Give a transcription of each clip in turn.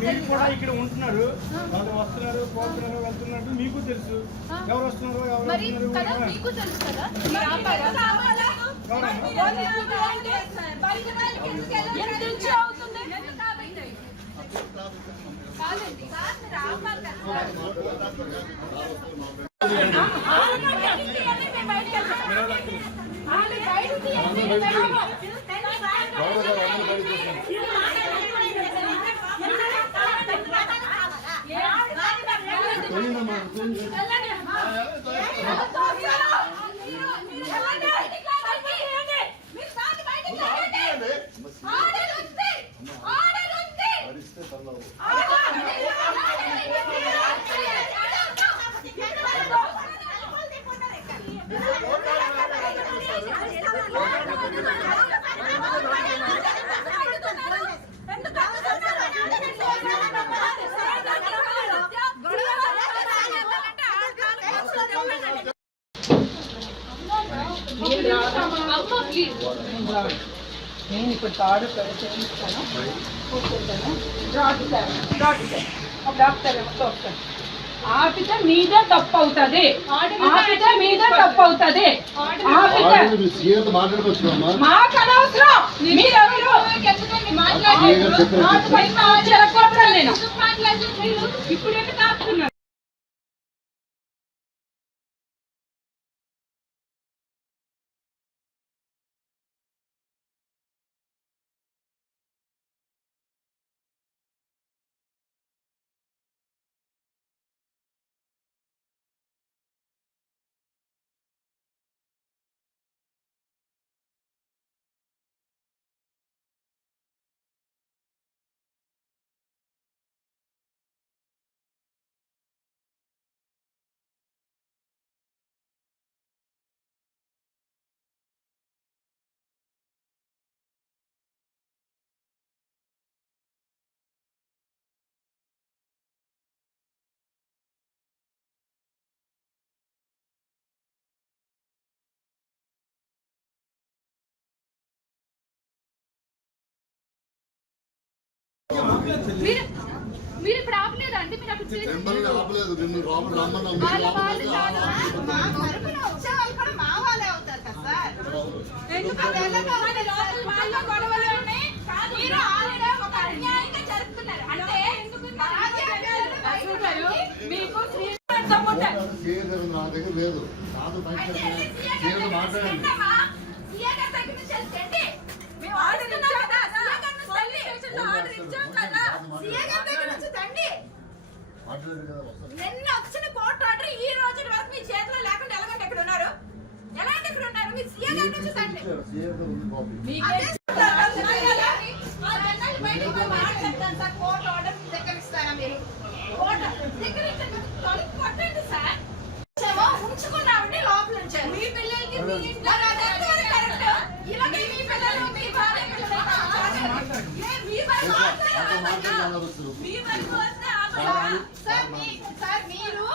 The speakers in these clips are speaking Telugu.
మీరు కూడా ఇక్కడ ఉంటున్నారు, వాళ్ళు వస్తున్నారు, పోతున్నారు, వెళ్తున్నారు, మీకు తెలుసు ఎవరు వస్తున్నారు, ఎవరు మీకు తెలుసు కదా. నేను ఇప్పుడు తాడు చేయిస్తాను, కూర్చుంటాను, డాక్టర్ వస్తాను. ఆపితే మీదే తప్పు అవుతుంది, ఆపితే మీదే తప్పు అవుతుంది. మాకు అనవసరం, మీరెవరు నేను ఇప్పుడు ఎందుకు ఆపుతున్నారు? మీరు ఇప్పుడు ఆపలేదా అంటే మీరు అప్పుడు లేదు నిన్న వచ్చిన కోర్టు ఆర్డర్ ఈ రోజు వరకు మీ చేతిలో లేకుండా ఎలాగంటే ఎక్కడ ఉన్నారు, ఎలాంటి ఇక్కడ ఉన్నారు? మీ సీఏ గారి నుంచి తండ్రి కోర్టు ఆర్డర్ దగ్గర ఇస్తారా? మీరు కోర్టు దగ్గర కొట్టండి సార్, ఉంచుకున్నామండి లోపల ఉంచారు. మీ పిల్లలకి మీ ఇంట్లో కరెక్ట్, ఇలాగే మీ పిల్లలు మీ భార్య సార్ మీరు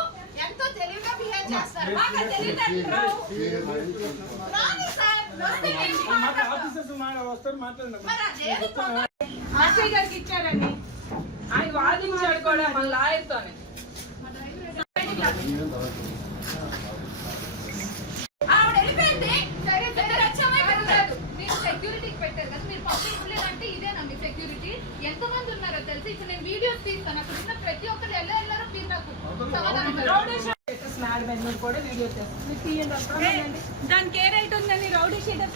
ఎంతో తెలివిగా బిహేవ్ చేస్తారు. ఆర్సీ గారికి ఇచ్చారని ఆయన వాదించాడు కూడా మన లాయర్తోనే. ఆవిడ వెళ్ళిపోయింది. మీరు సెక్యూరిటీకి పెట్టారు కదా, మీరు పబ్లిక్ అంటే ఇదేనా మీ సెక్యూరిటీ? ఎంతమంది ఉన్నారో తెలిసి ఇప్పుడు నేను వీడియోస్ తీస్తాను, అక్కడ ఉన్న ప్రతి ఒక్కరు ఎలా వెళ్ళారో మీరు నాకు దానికి ఏ రైట్ ఉందండి? రౌడీ షీటర్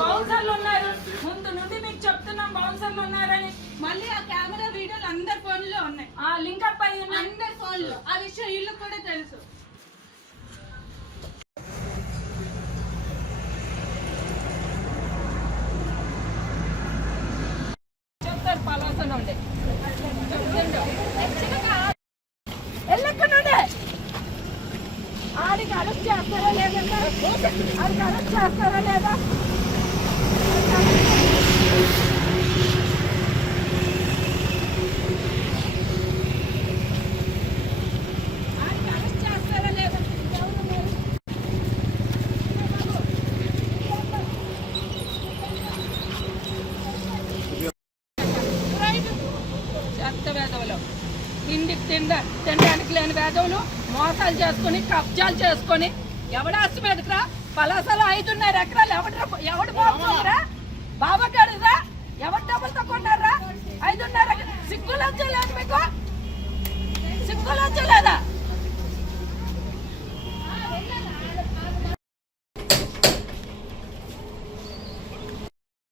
బౌన్సర్లు ఉన్నారు, ముందు నుండి మీకు చెప్తున్నాం బౌన్సర్లు ఉన్నారని. మళ్ళీ ఆ కెమెరా వీడియోలు అందరి ఫోన్ లో ఉన్నాయి, ఆ లింక్ అప్ అయి ఉన్నాయి అందరి ఫోన్ లో. ఆ విషయం వీళ్ళకి కూడా తెలుసు. అది కరెక్ట్ చేస్తారా లేదా? చెత్త వేదవులు, ఇంటికి తినడానికి లేని వేదవులు మోసాలు చేసుకుని కబ్జాలు చేసుకొని ఎవడాస్తి మీదకిరా పలాసలు 5.5 ఎకరాలు ఎవడు పోతున్నారా? బాబా గారురా ఎవరు డబ్బులతో కొన్నారా? 5.5 ఎకరాలు సిగ్గులు వచ్చలేదు మీకు? సిగ్గులు వచ్చలేదా?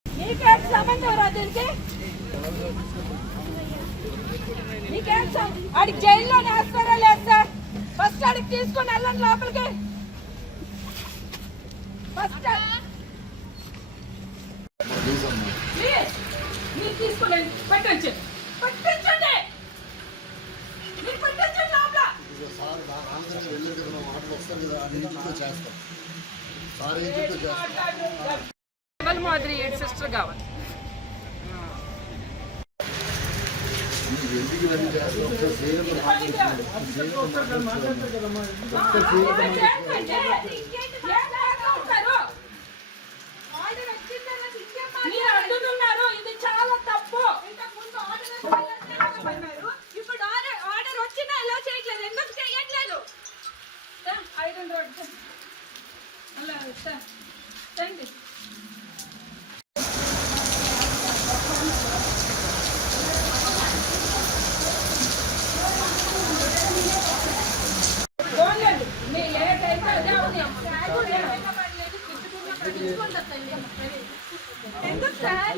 నీకేంటి సంబంధం రా దీనికి? నీకేం ఆడికి జైల్లో వేస్తారా లేదు సార్? ఫస్ట్ ఆడికి తీసుకొని వెళ్ళండి లోపలికి. ఫస్ట్ మీరు తీసుకోండి, పట్టించండి పట్టించండి, మీరు పట్టించండి లోపల. మాదిరి 8 సిస్టర్ కావాలి. మీరు అడ్డుతున్నారు, ఇది చాలా తప్పు. ఇప్పుడు ఆర్డర్ వచ్చినా ఎలా చేయట్లేదు? ఎందుకు చేయట్లేదు? 500 అలా రండి. ఎందుకు సార్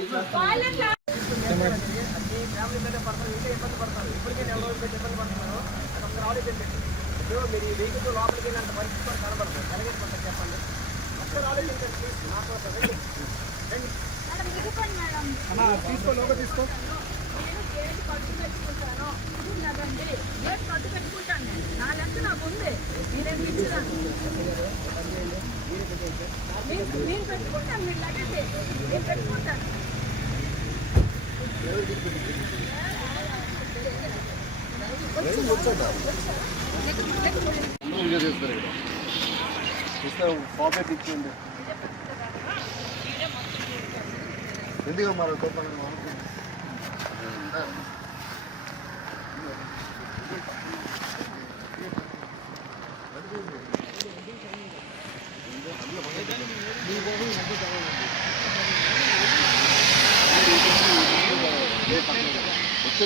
తీసుకో కట్టు పెట్టుకుంటాను. నా లెక్క నాకు ఉంది. మీరేం ఇచ్చినా నేను పెట్టుకుంటాను. మీరు లగేజ్ నేను పెట్టుకుంటాను. ఎందుకు మరి వచ్చారు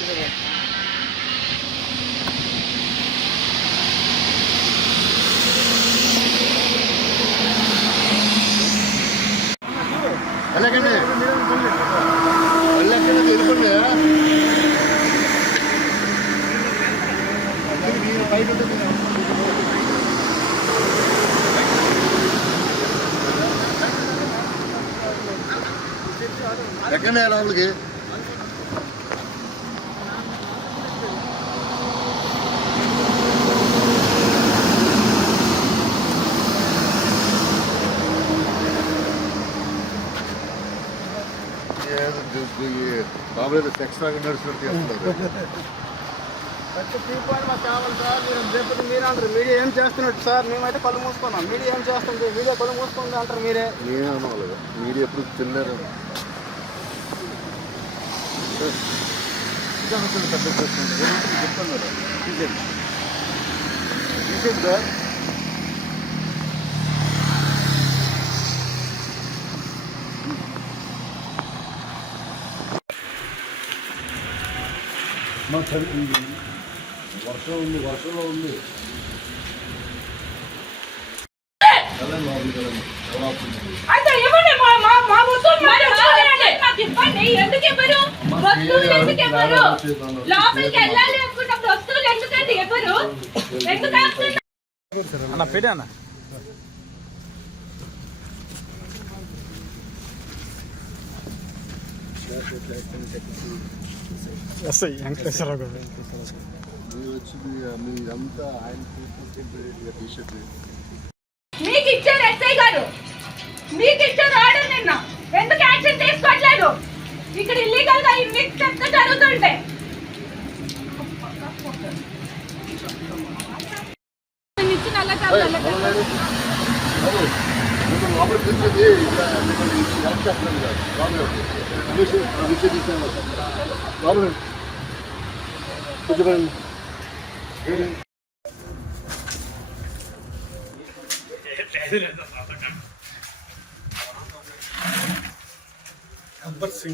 కదా. వెళ్ళకండి వెళ్ళిపోండి. మీరు బయట ఉంటుంది. ఎక్కడే లోపలికి బాబు సెక్స్ నడుస్తున్నట్టు చేస్తున్నారు. మాకు కావాలి సార్. మీరు మీరు అంటారు మీడియా ఏం చేస్తున్నట్టు సార్? మేమైతే కళ్ళు మూసుకున్నాం. మీడియా ఏం చేస్తుంది? మీడియా కళ్ళు మూసుకుంది అంటారు మీరే. నేనే అన్నవాళ్ళు మీడియా ఎప్పుడు తిన్నారు. చెప్తాను కదా తీసేయండి సార్. మా చదువు వర్షంలో ఉంది. అయితే ఇవ్వండి. మా వస్తువులు నాకు ఇవ్వండి. ఎందుకు ఇవ్వరు? వస్తువులు ఎందుకు ఇవ్వరు? లోపలికి వెళ్ళాలి అనుకున్నప్పుడు వస్తువులు ఎందుకండి ఇవ్వరు? ఎందుకు అన్న పెడే అన్న వెంకటేశ్వరరావు గారు మీరంతా ఆయన టీషర్ట్ మీకు ఇచ్చారు ఎస్ఐ గారు మీకు ఇచ్చారు ఆర్డర్ నిన్న, ఎందుకు యాక్షన్ తీసుకోవట్లేదు? ఇక్కడ ఇల్లీగల్ గా ఇన్ని చెత్త జరుగుతుంటే ఇచ్చిన అలా కాదు, అలా కాదు. లోపల తెలిసేది హెల్ప్ చేస్తున్నాను కాదు బాబు కూర్చోబడి గబ్బర్ సింగ్